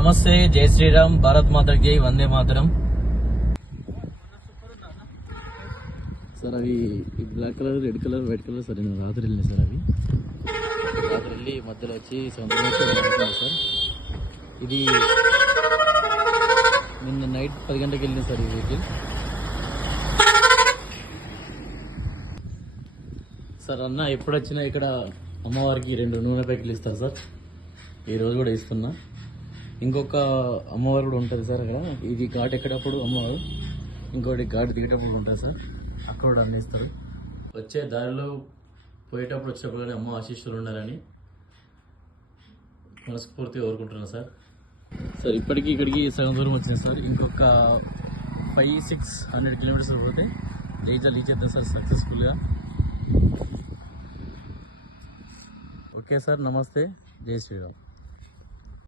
నమస్తే, జై శ్రీరామ్, భారత్ మాతకి జై, వందే మాతరం. సార్ అవి black colour, red colour, white colour sir. నేను రాత్రి వెళ్ళినాయి సార్. అవి రాత్రి వెళ్ళి మధ్యలో వచ్చి సార్. ఇది నిన్న నైట్ 10 గంటలకు వెళ్ళింది సార్ ఈ వెహికల్. సార్ అన్న ఎప్పుడు వచ్చినా ఇక్కడ అమ్మవారికి 2 నూనె ప్యాకెట్లు ఇస్తారు సార్. ఈరోజు కూడా ఇస్తున్నా. ఇంకొక అమ్మవారు కూడా ఉంటుంది సార్ అక్కడ. ఇది ఘాట్ ఎక్కేటప్పుడు అమ్మవారు, ఇంకోటి ఘాట్ దిగేటప్పుడు ఉంటుంది సార్. అక్కడ కూడా అందిస్తారు. వచ్చే దారిలో పోయేటప్పుడు వచ్చేటప్పుడు అమ్మ ఆశీస్సులు ఉండాలని మనస్ఫూర్తిగా కోరుకుంటున్నాను సార్. సార్ ఇప్పటికీ ఇక్కడికి సగం దూరం వచ్చింది సార్. ఇంకొక 500-600 కిలోమీటర్స్ పోతే జైజాల్ రీచ్ అవుతాం సార్ సక్సెస్ఫుల్గా. ఓకే సార్, నమస్తే, జై శ్రీరామ్.